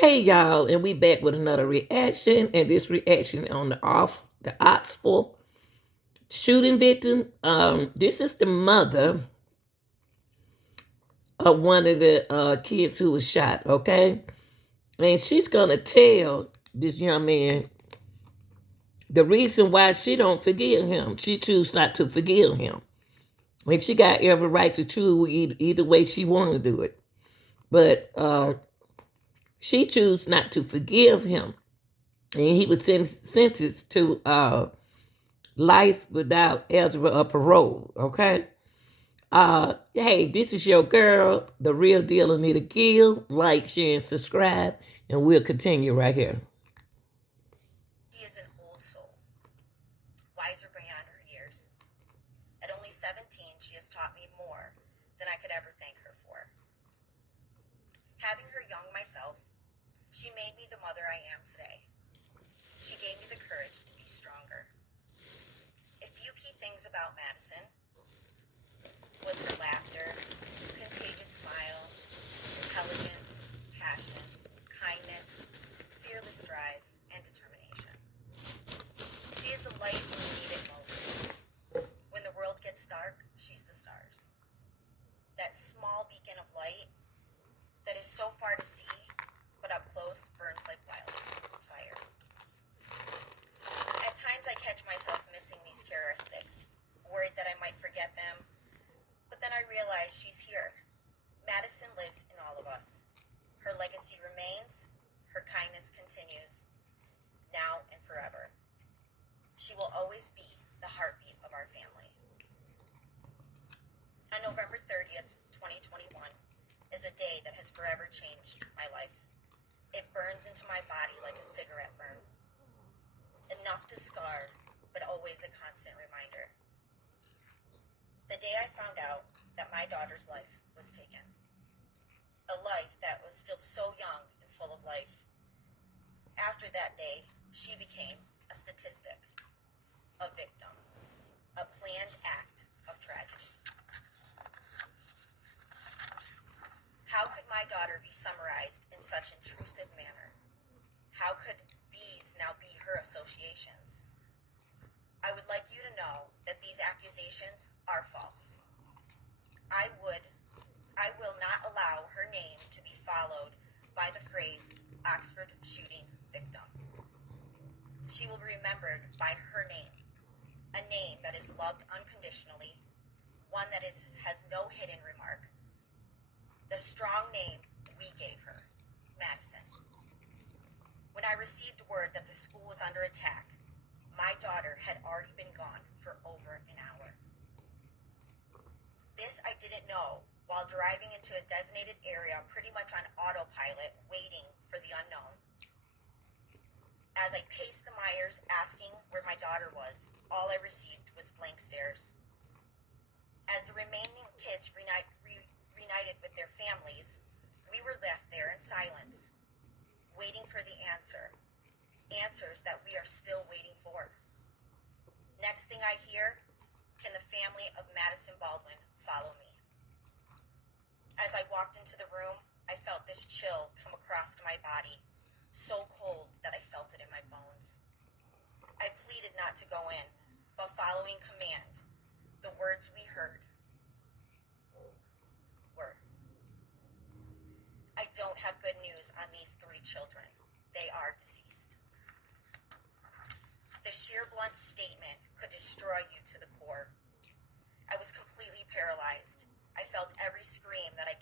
Hey y'all, and we back with another reaction, and this reaction on the Oxford shooting victim. This is the mother of one of the kids who was shot. Okay, and she's gonna tell this young man the reason why she don't forgive him. She choose not to forgive him, and she got every right to choose either way she want to do it. But she choose not to forgive him, and he was sentenced to life without eligible or parole. Okay. Hey, this is your girl, the real deal Anita Gill. Like, share, and subscribe, and we'll continue right here. She is an old soul, wiser beyond her years. At only 17, she has taught me more than I could ever thank her for. Having her young myself, she made me the mother I am today. She gave me the courage to be stronger. A few key things about Madison was her laughter, contagious smile, intelligence, passion, kindness, fearless drive, and determination. She is the light when we need it most. When the world gets dark, she's the stars. That small beacon of light that is so far to see, but up close burns like wildfire. At times I catch myself missing these characteristics, worried that I might forget them, but then I realize she's here. Madison lives in all of us. Her legacy remains, her kindness continues, now and forever. She will always be the heartbeat of our family. On November 30th, 2021, is a day that has forever changed my life. It burns into my body like a cigarette burn. Enough to scar, but always a constant reminder. The day I found out that my daughter's life was taken. A life that was still so young and full of life. After that day, she became a statistic, a victim, a planned act of tragedy. How could my daughter be summarized in such intrusive manner? How could these now be her associations? I would like you to know that these accusations are false. I will not allow her name to be followed by the phrase Oxford shooting victim. She will be remembered by her name, a name that is loved unconditionally, one that has no hidden remark. The strong name we gave her, Madison. When I received word that the school was under attack, my daughter had already been gone for over an hour. This I didn't know while driving into a designated area pretty much on autopilot, waiting for the unknown. As I paced the Myers asking where my daughter was, all I received was blank stares. As the remaining kids reunited with their families, we were left there in silence, waiting for the answers that we are still waiting for. Next thing I hear, can the family of Madison Baldwin follow me? As I walked into the room, I felt this chill come across my body, so cold that I felt it in my bones. I pleaded not to go in, but following command, the words we heard were, I don't have good news on these 3 children. They are deceased. The sheer blunt statement could destroy you to the core. I was completely paralyzed. I felt every scream that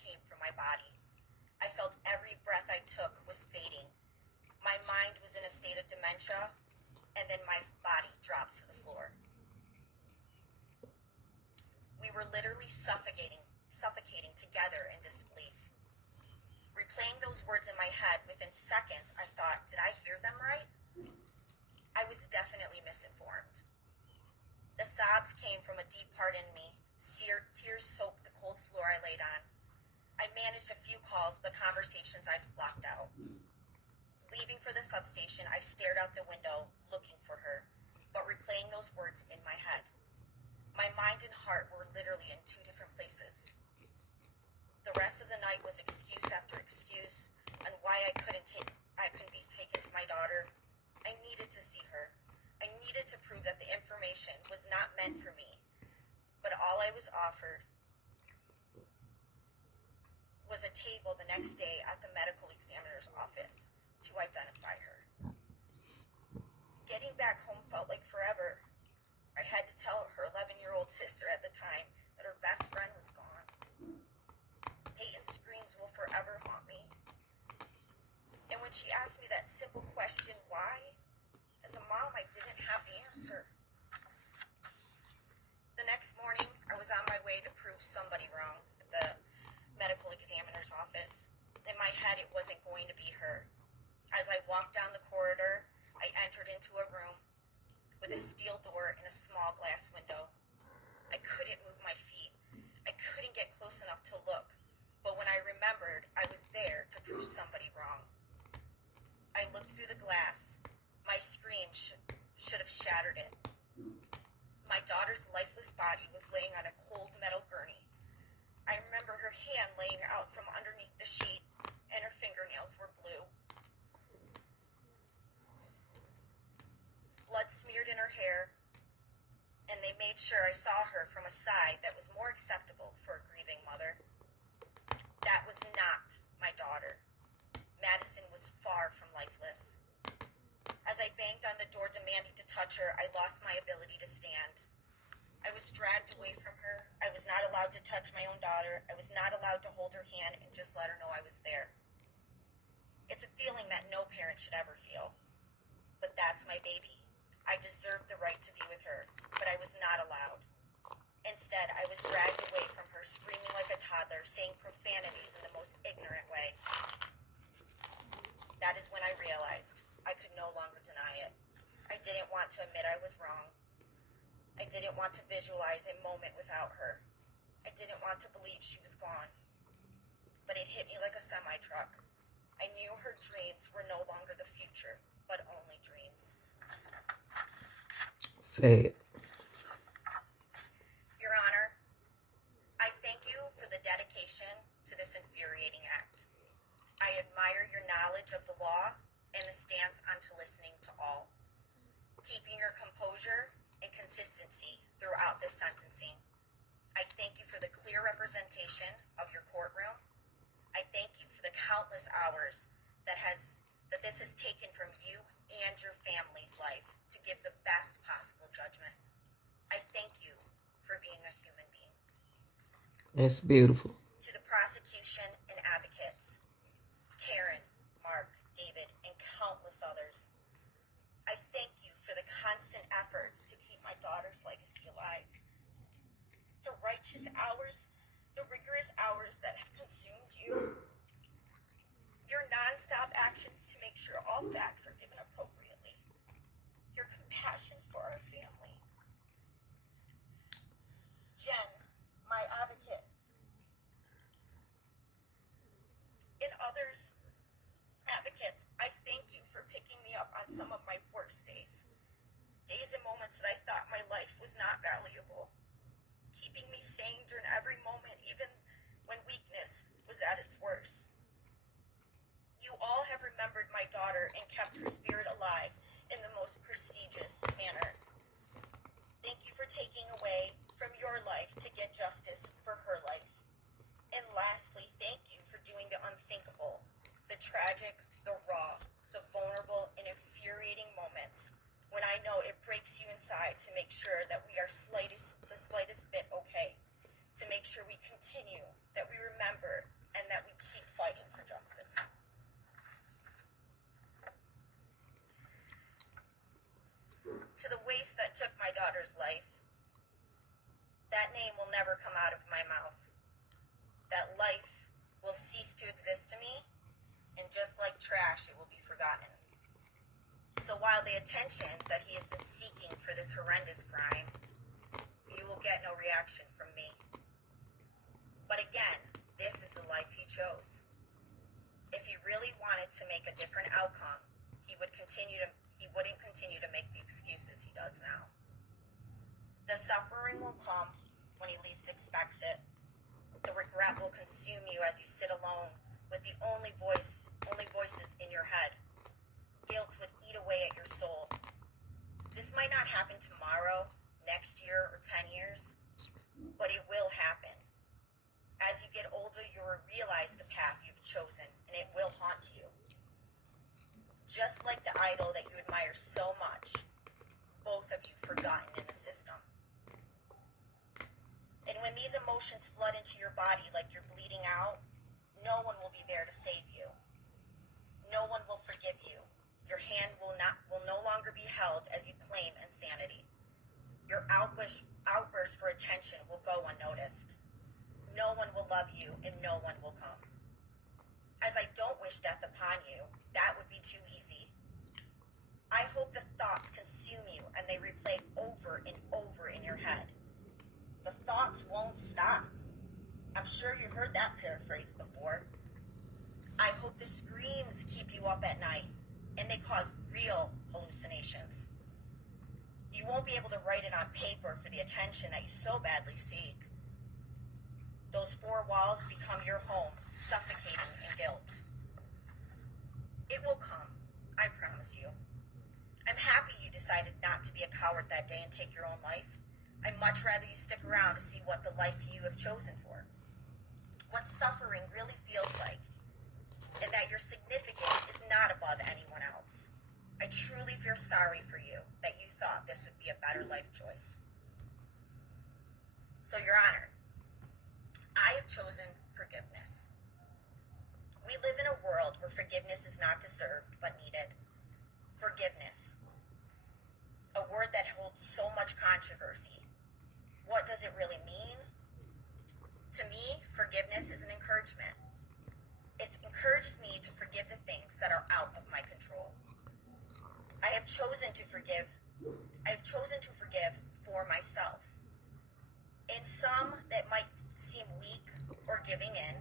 came from my body. I felt every breath I took was fading. My mind was in a state of dementia, and then my body drops to the floor. We were literally suffocating together in disbelief. Replaying those words in my head, within seconds, I thought, did I hear them right? I was definitely misinformed. The sobs came from a deep part in me. Tears soaked the cold floor I laid on. I managed a few calls, but conversations I've blocked out. Leaving for the substation, I stared out the window, looking for her, but replaying those words in my head. My mind and heart were literally in 2 different places. The rest of the night was excuse after excuse on why I I couldn't be taken to my daughter. I needed to see her. I needed to prove that the information was not meant for me. But all I was offered was a table the next day at the medical examiner's office to identify her. Getting back home felt like forever. I had to tell her 11-year-old sister at the time that her best friend was gone. Peyton's screams will forever haunt me. And when she asked me that simple question, why? As a mom, I didn't have the answer. The next morning, I was on my way to prove somebody wrong at the medical examiner's office. In my head, it wasn't going to be her. As I walked down the corridor, I entered into a room with a steel door and a small glass window. I couldn't move my feet. I couldn't get close enough to look. But when I remembered, I was there to prove somebody wrong. I looked through the glass. My scream should have shattered it. My daughter's lifeless body was laying on a cold metal gurney. I remember her hand laying out from underneath the sheet, and her fingernails were blue. Blood smeared in her hair, and they made sure I saw her from a side that was more acceptable for a grieving mother. That was not my daughter. Madison was far from lifeless. As I banged on the door demanding to touch her, I lost my ability to stand. I was dragged away from her. I was not allowed to touch my own daughter. I was not allowed to hold her hand and just let her know I was there. It's a feeling that no parent should ever feel. But that's my baby. I deserved the right to be with her, but I was not allowed. Instead, I was dragged away from her, screaming like a toddler, saying profanities in the most ignorant way. That is when I realized I could no longer deny it. I didn't want to admit I was wrong. I didn't want to visualize a moment without her. I didn't want to believe she was gone. But it hit me like a semi-truck. I knew her dreams were no longer the future, but only dreams. Say it. Your Honor, I thank you for the dedication to this infuriating act. I admire your knowledge of the law and the stance onto listening to all, keeping your composure and consistency throughout this sentencing. I thank you for the clear representation of your courtroom. I thank you for the countless hours that this has taken from you and your family's life to give the best possible judgment. I thank you for being a human being. That's beautiful. To the prosecution and advocates, Karen, Mark, David, and countless others, I thank you for the constant efforts to keep my daughter's legacy alive. The righteous hours, the rigorous hours that have consumed you, your nonstop actions to make sure all facts are given appropriately, your compassion for our family. Jen, my advocate, and others, advocates, I thank you for picking me up on some of my worst days. Days and moments that I thought my life was not valuable. Keeping me sane during every moment, even when weakness was at its worst. You all have remembered my daughter and kept her spirit alive in the most prestigious manner. Thank you for taking away from your life to get justice for her life. And lastly, thank you for doing the unthinkable, the tragic, the raw, the vulnerable, and infuriating moments when I know it breaks you inside to make sure that we are the slightest bit okay, to make sure we continue, that we remember, and that we keep fighting for justice. To the waste that took my daughter's life, that name will never come out of my mouth. That life will cease to exist to me, and just like trash, it will be forgotten. So while the attention that he has been seeking for this horrendous crime, you will get no reaction from me. But again, this is the life he chose. If he really wanted to make a different outcome, he wouldn't continue to make the excuses he does now. The suffering will come when he least expects it. The regret will consume you as you sit alone with the only voice only voices in your head. Guilt would eat away at your soul. This might not happen tomorrow, next year, or 10 years, but it will happen. As you get older, you will realize the path you've chosen, and it will haunt you. Just like the idol that you admire so much, both of you forgotten in the system. And when these emotions flood into your body like you're bleeding out, no one will be there to save you. No one will forgive you. Your hand will no longer be held as you claim insanity. Your outburst for attention will go unnoticed. No one will love you, and no one will come. As I don't wish death upon you, that would be too easy. I hope the thoughts consume you and they replay over and over in your head. The thoughts won't stop. I'm sure you've heard that paraphrase before. I hope the screams keep you up at night and they cause real hallucinations. You won't be able to write it on paper for the attention that you so badly seek. Those four walls become your home, suffocating in guilt. It will come, I promise you. I'm happy you decided not to be a coward that day and take your own life. I'd much rather you stick around to see what the life you have chosen for. What suffering really feels like, and that your significance is not above anyone else. I truly feel sorry for you that you thought this would be a better life choice. So, Your Honor, I have chosen forgiveness. We live in a world where forgiveness is not deserved but needed. Forgiveness. A word that holds so much controversy. What does it really mean? To me, forgiveness is an encouragement. It encourages me to forgive the things that are out of my control. I have chosen to forgive. I have chosen to forgive for myself. In some that might seem weak or giving in,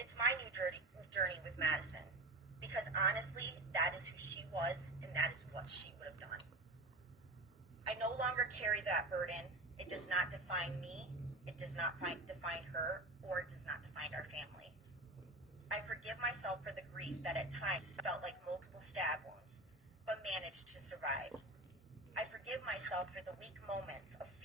it's my new journey with Madison, because honestly, that is who she was and that is what she would have done. I no longer carry that burden. It does not define me, it does not define her, or it does not define our family. I forgive myself for the grief that at times felt like multiple stab wounds, but managed to survive. I forgive myself for the weak moments of fear